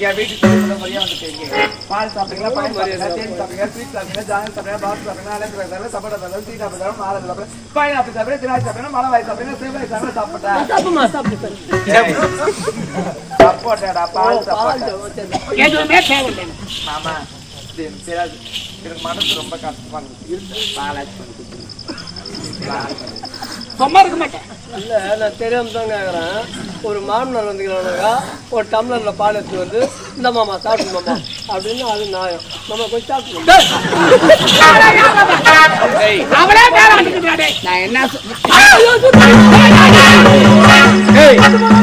என் வீட்டுக்கு சொல்லுற மாதிரியே வந்துட்டு இங்க. பால் சாப்பிட்டீங்களா? பால் சாப்பிட்டீங்களா? தேன் சாப்பிட்டீங்களா? ஸ்வீட் சாப்பிட்டீங்களா? ஜாம் சாப்பிட்டீங்களா? பால் சாப்பிட்டீங்களா? அலந்து சாப்பிட்டீங்களா? சப்போட்டா சாப்பிட்டீங்களா? சீட்டா சாப்பிட்டீங்களா? மாலை திராட்சை சாப்பிட்டீங்களா? மலை வாய் சாப்பிட்டீங்களா? சேவை சாப்பிட்டீங்களா? சாப்பிட்டா சாப்பிடுமா? சப்போட்டாடா பால் சப்போட்டா எதுவுமே மாமா எனக்கு மனசு ரொம்ப கஷ்டமா இருக்கு. பாலாச்சு பண்ணி. சும்மா இருக்க மாட்டேன். இல்ல நான் தெரியாம தான் கேக்குறேன். ஒரு மாமனார் வந்துக்கிறானுங்க ஒரு டம்ளர்ல பால் எடுத்து வந்து இந்த மாமா சாப்பிடு மாமா. அப்படின்னு அது நியாயம். நம்ம போய் சாப்பிடணும் அவளே வேற வந்துக்கிறாடே நான் என்ன சொ-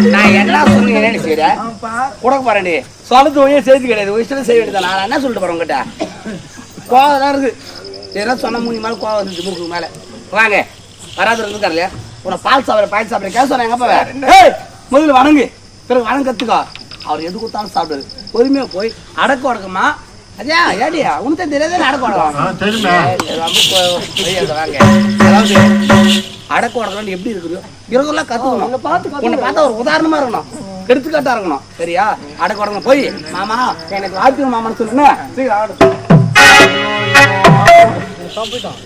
நான் என்ன சொன்னீங்கன்னு செய்யற ஆமாப்பா கொடுக்க போறேன்டி சொல்றது ஒழிய செய்தி கிடையாது. ஒரு இஷ்டம் செய்ய வேண்டியது நான் என்ன சொல்லிட்டு போறேன் உங்ககிட்ட கோவம் தான் இருக்கு. சொன்ன மூணு மேல கோவம் மூக்கு மேல. வாங்க. வராது இருந்துக்காரு இல்லையா? உன பால் சாப்பிட்ற பால் சாப்பிட்ற கேஸ் ஏய் முதல்ல வணங்கு. பிறகு வணங்க கத்துக்கோ. அவர் எது கொடுத்தாலும் சாப்பிடுது பொறுமையா போய் அடக்க உடக்கமா அதே ஏடியா உனக்கு தெரியாத அடக்க. அதாவது அடக்க உடக்கம் எப்படி இருக்குது? இருக்கலாம் கத்துக்கணும். பார்த்து உன்னை பார்த்தா ஒரு உதாரணமா இருக்கணும். எடுத்துக்காட்டா இருக்கணும். சரியா? அடக்க உடங்க போய் மாமா எனக்கு வாழ்த்து மாமான்னு சொல்லுங்க சீக்கிரம் ஆடு.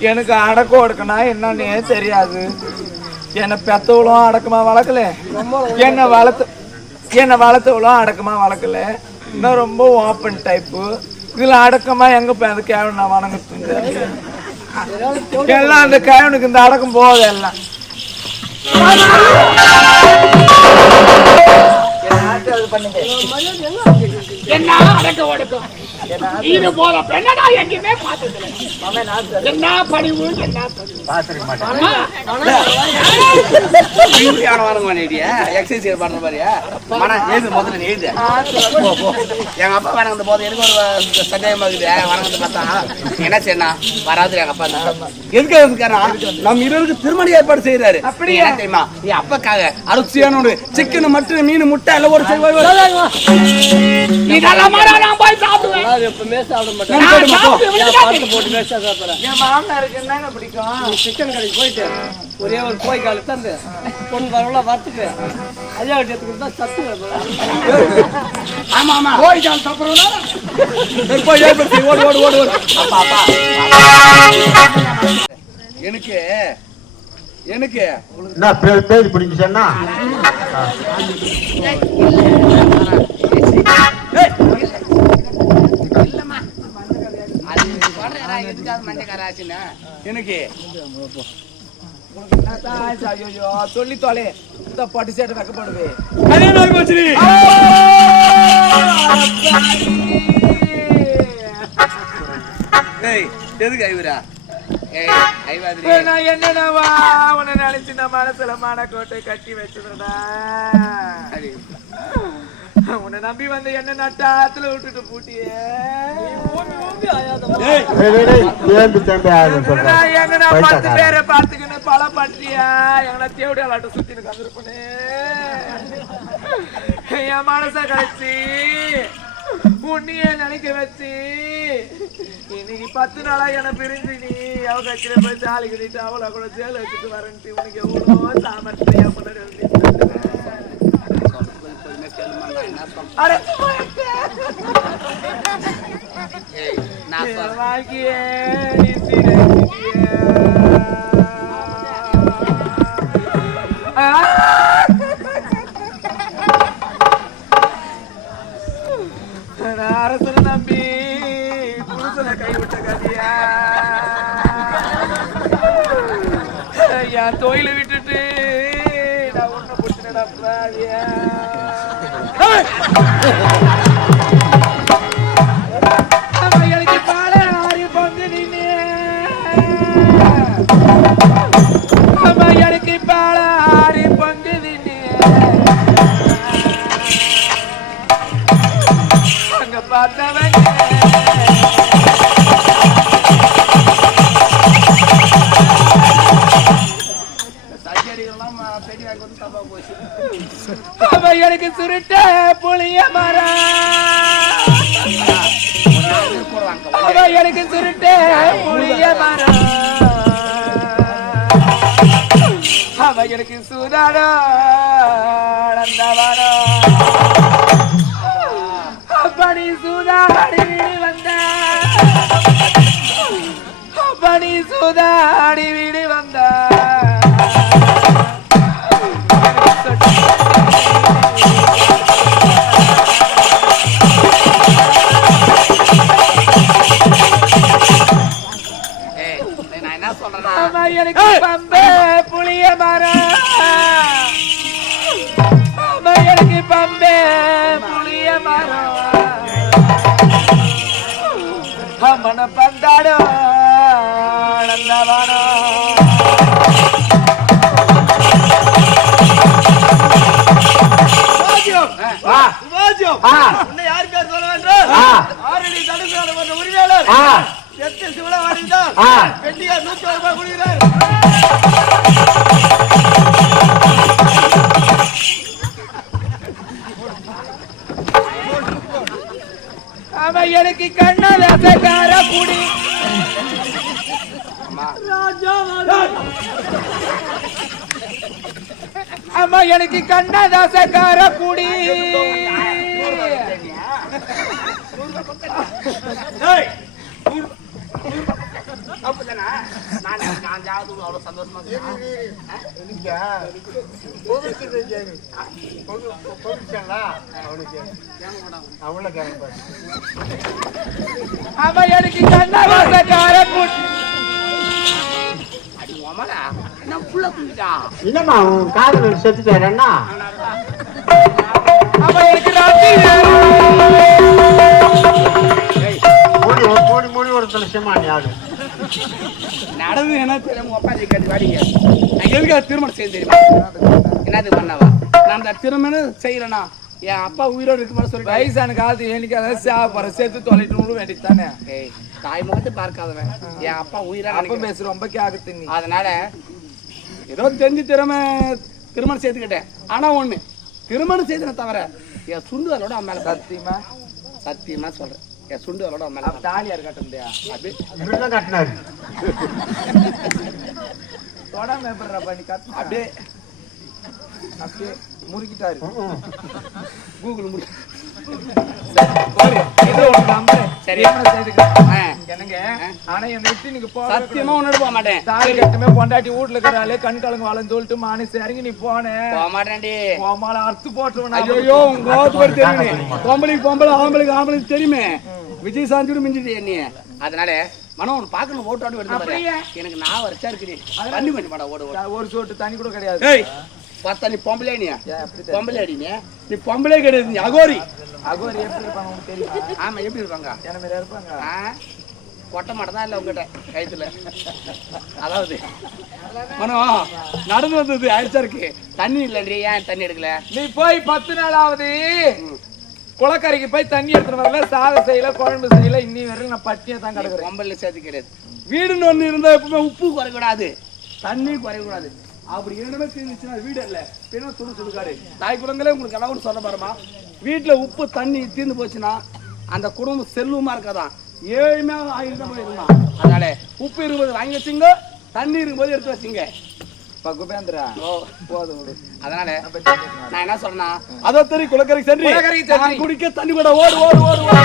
எனக்கு அடக்கம் ஒடுக்கனா என்னன்னே தெரியாது. என்னை பெத்தவளும் அடக்கமா வளர்க்கல. என்னை வளர்த்து என்னை வளர்த்தவளும் அடக்கமா வளர்க்கல. இன்னும் ரொம்ப ஓப்பன் டைப்பு இதுல அடக்கமா எங்க போய் அந்த கேவன் நான் வணங்குறது? எல்லாம் அந்த கேவனுக்கு இந்த அடக்கம் போகுது எல்லாம். என்ன அடக்க உடக்கம்? இது போல பெண்ணடா எங்கேயுமே பார்த்ததில்லை என்ன படிவு என்ன படிவு? எக்ஸசைஸ் பண்ற மாதிரியா? மன எழுது முதல்ல எழுது எங்க அப்பா வணங்குற போது எனக்கு ஒரு சந்தேகமா இருக்குது வணங்குறது பார்த்தா? என்ன செய்யணும் வராது எங்க அப்பா. எதுக்கு இருக்காரா நம்ம இருவருக்கு திருமண ஏற்பாடு செய்யறாரு அப்படி என்ன தெரியுமா? என் அப்பாக்காக அருச்சியான ஒரு சிக்கன் மட்டன் மீன் முட்டை எல்லாம் ஒரு செய்வாரு இதெல்லாம் நான் போய் சாப்பிடுவேன். எப்பவுமே சாப்பிட மாட்டேன். பாட்டு போட்டு வேஸ்டா சாப்பிடுறேன். என் மாமனாருக்கு என்னங்க பிடிக்கும்? சிக்கன் கடைக்கு போயிட்டு ஒரே ஒரு கோய் காலு தந்து பொண்ணு ஐயா கிட்ட எடுத்துக்கிட்டு தான் சத்து ஆமா ஆமா. போய் தான் செய். ஓடு ஓடு ஓடு ஓடு. எனக்கு எனக்கு. என்ன பே- பேதி பிடிச்சுன்னா அது மஞ்சக்கார ஆச்சுன்னா எனக்கு ஐயோ சொல்லி தொலை இந்த பட்டு சேட்டு வைக்கப்படுவே கல்யாணம் ஆகி போச்சு ஏய் எதுக்கு ஐவரா? ஏய் ஐவாதிரி. நான் என்னடா உன்னை நினைச்சு நான் மனசுல மனக்கோட்டை கட்டி வச்சுக்கிறேன்டா. உன்னை நம்பி வந்து என்ன நட்டாத்துல விட்டுட்டு பூட்டியே. என்னடா பத்து. பேரை பார்த்துக்கின்னு பல பண்றியா? எங்கடா தேவடி அலாட்ட சுத்தி வந்திருப்பனே என் மனச கழிச்சு உன்னையே நினைக்க வச்சு. இன்னைக்கு பத்து நாளா என்ன பிரிஞ்சு நீ அவ கட்சியில போய் தாலி கட்டிட்டு அவளை கூட ஜெயில வச்சுட்டு வரேன்ட்டு உனக்கு எவ்வளோ சாமர்த்தியா முன்னாடி வாழ்க்கையே என் தொழில விட்டுட்டு நான் ஒண்ணு பிடிச்சினடா சர்ஜரிகள்லாம் பெரிய வாங்கி வந்து தப்பா போச்சு. அவ எனக்கு சுருட்ட புளிய மரம். கூட எனக்கு சுருட்ட புளிய மரம். எனக்கு சுதாரோ சூதாடி வீடு வந்த. அப்படி சூதாடி வீடு வந்த. ஆ. சிவாஜியம் ஆ. உன்னை யார் பேர் சொல்ல வேண்டும் ஆரடி என்ற உரிமையாளர் எட்டு சிவனவாடிதான் ஆ. வெட்டியார் நூத்தி ஒரு ரூபாய் கொடுக்கிறார் எனக்கு கண்ணதாசக்கார குடி அம்மா எனக்கு கண்ணதாசக்கார குடி அப்படிதானே நான் நான் ஜாவது அவ்வளவு சந்தோஷமா அவ்வளோ கேட்க அவன் எனக்கு தூங்கிட்டா என்னம்மா உன் காதல் செத்துட்டாரண்ணா அவன் எனக்கு ராத்திரி மூடி மூடி மூடி ஒருத்தர் சிம்மாணி ஆடு நடந்து என்ன தெரியாம? உட்காந்து கேட்டு வாடிங்க. நான் எதுக்காக திருமணம் செய்ய தெரியுமா? என்னது பண்ணவா? நான் அந்த திருமணம் செய்யறேனா என் அப்பா உயிரோடு இருக்கும்போது சொல்லிட்டு வயசான காலத்து எனக்கு அதை சாப்பிட்ற செத்து தொலைட்டு வேண்டியது தானே தாய் முகத்தை பார்க்காதவன். என் அப்பா உயிரா அப்ப பேசு ரொம்ப கேக்குது நீ. அதனால ஏதோ தெரிஞ்சு திறமை திருமணம் செய்துக்கிட்டேன் ஆனா ஒண்ணு திருமணம் செய்தன தவிர என் சுண்டு அதோட அவன் மேல சத்தியமா? சத்தியமா சொல்றேன். என் சுண்டு அதோட மேல தாலியா இருக்கட்டும் முடியா கட்டினாரு. தொடாம எப்படிடா பண்ணி கத்து அப்படியே அப்படியே முறுக்கிட்டாரு. கூகுள் கட்டுமே பொண்டாட்டி வீட்டுல இருக்கிறாளே கண் கலங்க வாழன்னு சொல்லிட்டு மானசு இறங்கி நீ போன. போக மாட்டேன்டி. உமால அறுத்து போட்டுருவன் ஐயோ உங்க தெரியுமே. பொம்பளைக்கு பொம்பளை ஆம்பளைக்கு ஆம்பளைக்கு தெரியுமே. விஜய் சாந்தியோட மிஞ்சிட்டு நீ அதனால மனம் ஒன்று பார்க்கணும் வருது பாரு. அப்படியே? எனக்கு நான் வரிசா இருக்குடி தண்ணி பண்ணி மாடா ஓடு ஒரு சொட்டு தண்ணி கூட கிடையாது. பார்த்தா நீ பொம்பளை நீ? பொம்பளை நீ. நீ பொம்பளை கிடையாது நீ அகோரி. அகோரி எப்படி இருப்பாங்க உங்களுக்கு தெரியுமா? ஆமா எப்படி இருப்பாங்க? என்ன இருப்பாங்க? கொட்டை தான் இல்லை உங்ககிட்ட கயித்துல அதாவது மனம் நடந்து வந்தது ஆயிடுச்சா இருக்கு. தண்ணி இல்லைன்றி ஏன் தண்ணி எடுக்கல? நீ போய் பத்து நாள் ஆகுது குளக்கரைக்கு போய் தண்ணி எடுத்துட்டு வரல சாதம் செய்யல குழம்பு செய்யல இன்னி வரைக்கும் நான் பட்டியா தான் கிடக்குறேன். பொம்பளை சேர்த்து கிடையாது. வீடுன்னு ஒன்று இருந்தால் எப்பவுமே உப்பு குறைக்கூடாது தண்ணி குறையக்கூடாது அப்படி இரண்டுமே தீர்ந்துச்சுன்னா வீடு இல்லை. பின்ன சுடு சுடுகாடு. தாய் குலங்களே உங்களுக்கு எல்லாம் சொல்ல பாருமா வீட்டில் உப்பு தண்ணி தீர்ந்து போச்சுன்னா அந்த குடும்பம் செல்வமா இருக்காதான். ஏழ்மையாக ஆகிட்டு போயிருந்தான் அதனால உப்பு இருக்கும்போது வாங்கி வச்சுங்க தண்ணி இருக்கும்போது எடுத்து வச்சுங்க. பகுபேந்திரா ஓ. போதும் விடு. அதனால நான் என்ன சொல்றேன்னா அதோ தெரி குளக்கரைக்கு சென்று. குளக்கரைக்கு சென்று. நான் குடிக்க தண்ணி கூட ஓடு ஓடு ஓடு ஓடு.